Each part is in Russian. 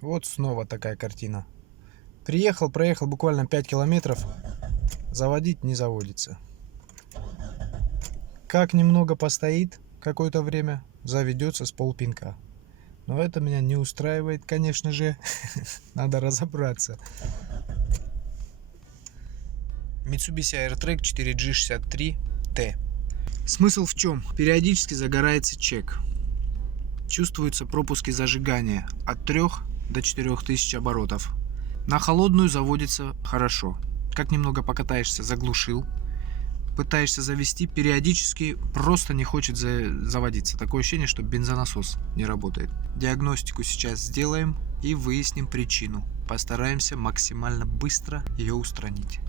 Вот снова такая картина. Приехал, проехал буквально 5 километров. Заводить не заводится. Как немного постоит какое-то время, заведется с полпинка. Но это меня не устраивает, конечно же. Надо разобраться. Mitsubishi AirTrack 4G63T. Смысл в чем? Периодически загорается чек. Чувствуются пропуски зажигания от 3 до 4000 оборотов. На холодную заводится хорошо. Как немного покатаешься, заглушил. Пытаешься завести, периодически просто не хочет заводиться. Такое ощущение, что бензонасос не работает. Диагностику сейчас сделаем и выясним причину. Постараемся максимально быстро ее устранить.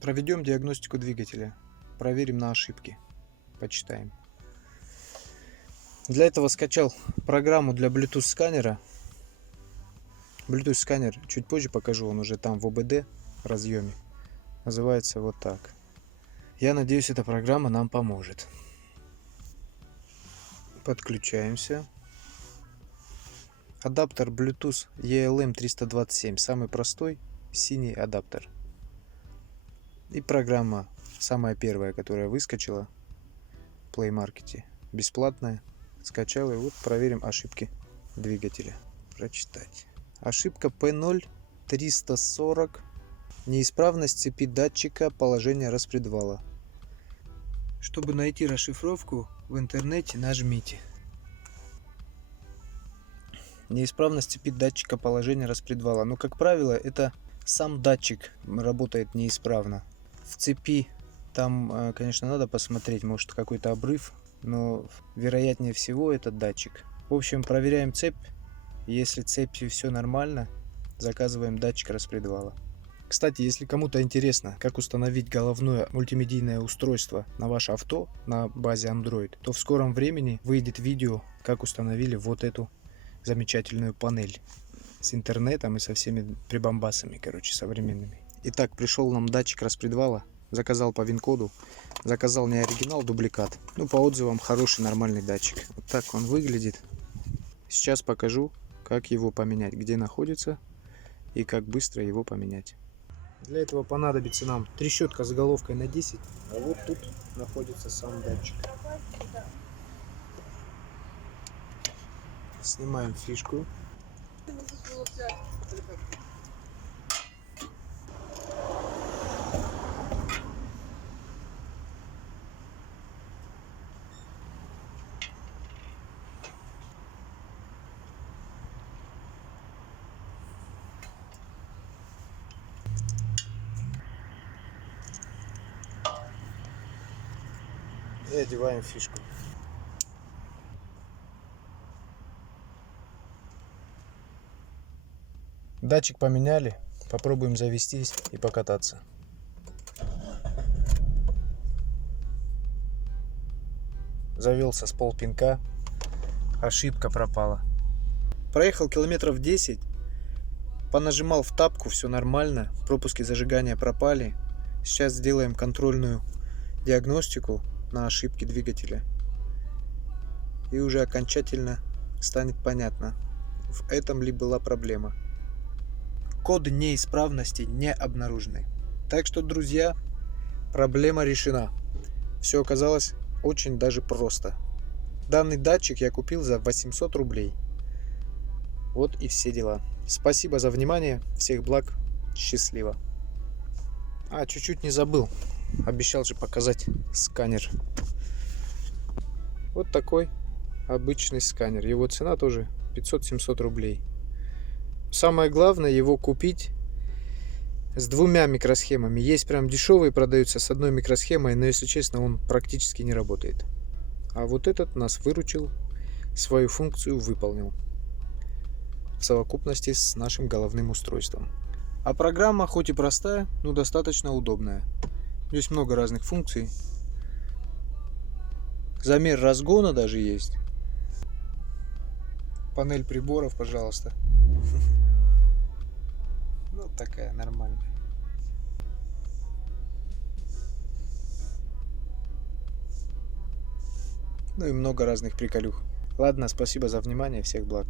Проведем диагностику двигателя. Проверим на ошибки. Почитаем. Для этого скачал программу для Bluetooth сканера. Bluetooth сканер чуть позже покажу, он уже там в ОБД разъеме. Называется вот так. Я надеюсь, эта программа нам поможет. Подключаемся. Адаптер Bluetooth ELM327. Самый простой синий адаптер. И программа самая первая, которая выскочила в Play Market. Бесплатная. Скачал и вот проверим ошибки двигателя. Прочитать. Ошибка P0340. Неисправность цепи датчика положения распредвала. Чтобы найти расшифровку в интернете, нажмите. Неисправность цепи датчика положения распредвала. Но, как правило, это сам датчик работает неисправно. В цепи там, конечно, надо посмотреть, может какой-то обрыв, но вероятнее всего это датчик. В общем, проверяем цепь. Если цепью все нормально, заказываем датчик распредвала. Кстати, если кому-то интересно, как установить головное мультимедийное устройство на ваше авто на базе Android, то в скором времени выйдет видео, как установили вот эту замечательную панель с интернетом и со всеми прибамбасами, короче, современными. Итак, пришел нам датчик распредвала. Заказал по ВИН-коду. Заказал не оригинал, дубликат. Ну, по отзывам, хороший, нормальный датчик. Вот так он выглядит. Сейчас покажу, как его поменять, где находится и как быстро его поменять. Для этого понадобится нам трещотка с головкой на 10. А вот тут находится сам датчик. Снимаем фишку. И одеваем фишку. Датчик поменяли. Попробуем завестись и покататься. Завелся с полпинка. Ошибка пропала. Проехал километров 10. Понажимал в тапку, все нормально. Пропуски зажигания пропали. Сейчас сделаем контрольную диагностику на ошибки двигателя. И уже окончательно станет понятно, в этом ли была проблема. Коды неисправности не обнаружены. Так что, друзья, проблема решена. Все оказалось очень даже просто. Данный датчик я купил за 800 рублей. Вот и все дела. Спасибо за внимание. Всех благ. Счастливо. Чуть-чуть не забыл. Обещал же показать сканер. Вот такой обычный сканер. Его цена тоже 500-700 рублей. Самое главное его купить с двумя микросхемами. Есть прям дешевые, продаются с одной микросхемой, но, если честно, он практически не работает. А вот этот нас выручил, свою функцию выполнил в совокупности с нашим головным устройством. А программа, хоть и простая, но достаточно удобная. Здесь много разных функций. Замер разгона даже есть. Панель приборов, пожалуйста. Ну, такая нормальная. Ну и много разных приколюх. Ладно, спасибо за внимание, всех благ.